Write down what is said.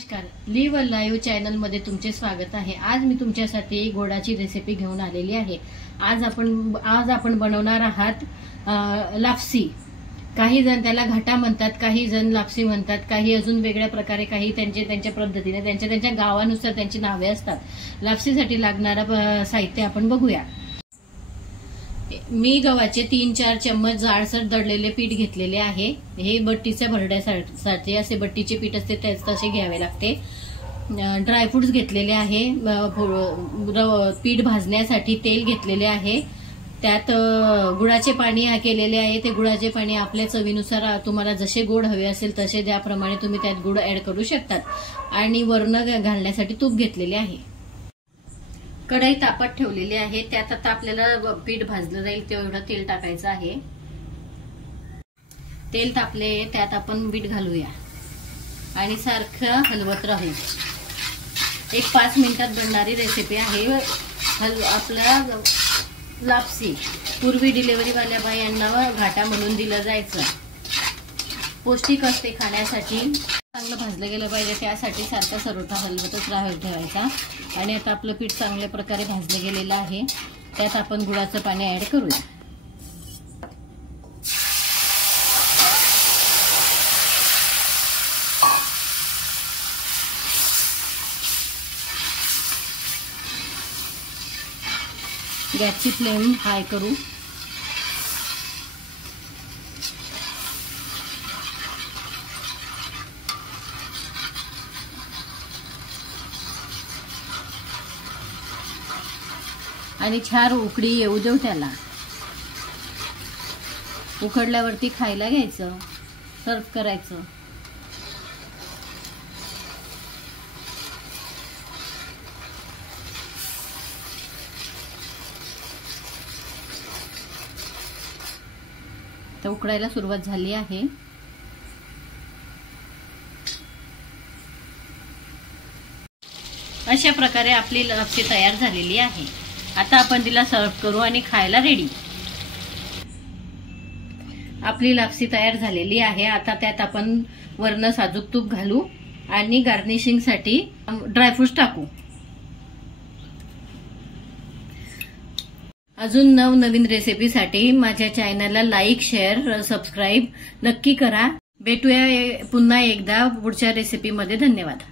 नमस्कार, लिव्ह अ live channel मध्ये तुमचे स्वागत आहे। आज मी तुमच्यासाठी गोडाची रेसिपी घेऊन आलेली आहे। आज आपण बनवणार आहात लापसी। काही जण त्याला घाटा म्हणतात, काही जण लापसी म्हणतात, काही अजून वेगळ्या प्रकारे, काही त्यांच्या पद्धतीने त्यांच्या गावानुसार त्यांची नावे असतात। लापसीसाठी लागणारा साहित्य आपण बघूया। मी गव्हाचे 3-4 चम्मच जाडसर दळलेले पीठ घेतलेले आहे। हे बट्टीच्या भरड्यासाठी असे बट्टीचे पीठ असते तसे घ्यावे लागते। ड्रायफ्रुट्स घेतलेले आहे। पीठ भाजण्यासाठी तेल घेतलेले आहे। त्यात गुळाचे पाणी केलेले आहे। ते गुळाचे पाणी आपल्या चवीनुसार तुम्हाला जसे गोड हवे असेल तसे त्याप्रमाणे तुम्ही त्यात गुळ ऍड करू शकतात। आणि वर्ण घालण्यासाठी तूप घेतलेले आहे। कढई तापत ठेवलेली आहे। त्यात आता आपल्याला पीठ भाजलं जाईल तेवढं तेल टाकायचं आहे। तेल तापले, त्यात आपण पीठ घालूया आणि सारखं हलवत राहू। एक 5 मिनिटात बनणारी रेसिपी आहे आपला लापसी। पूर्वी डिलिव्हरी वाल्या बायांना घाटा म्हणून दिलं जायचं। पौष्टिक असते खाण्यासाठी। चांगलं भाजलं गेलं पाहिजे त्यासाठी सारखा सरोटा हलवतच ठेवायचा। आणि आता आपलं पीठ चांगल्या प्रकारे भाजलं गेलेलं आहे। त्यात आपण गुळाचं पाणी ऍड करूया। गॅसची फ्लेम हाय करू। आणि छान उकळी येऊ देऊ त्याला। उकडल्यावरती खायला घ्यायचं, सर्व करायचं। तर उकडायला सुरुवात झाली आहे। अशा प्रकारे आपली लापसी तयार झालेली आहे। आता आपण तिला सर्व करू आणि खायला रेडी। आपली लापसी तयार झालेली आहे। आता त्यात आपण वर्ण साजूक तूप घालू आणि गार्निशिंग साठी ड्रायफ्रुट्स टाकू। अजून नवनवीन रेसिपीसाठी माझ्या चॅनलला लाईक, शेअर, सबस्क्राईब नक्की करा। भेटूया पुन्हा एकदा पुढच्या रेसिपीमध्ये। धन्यवाद।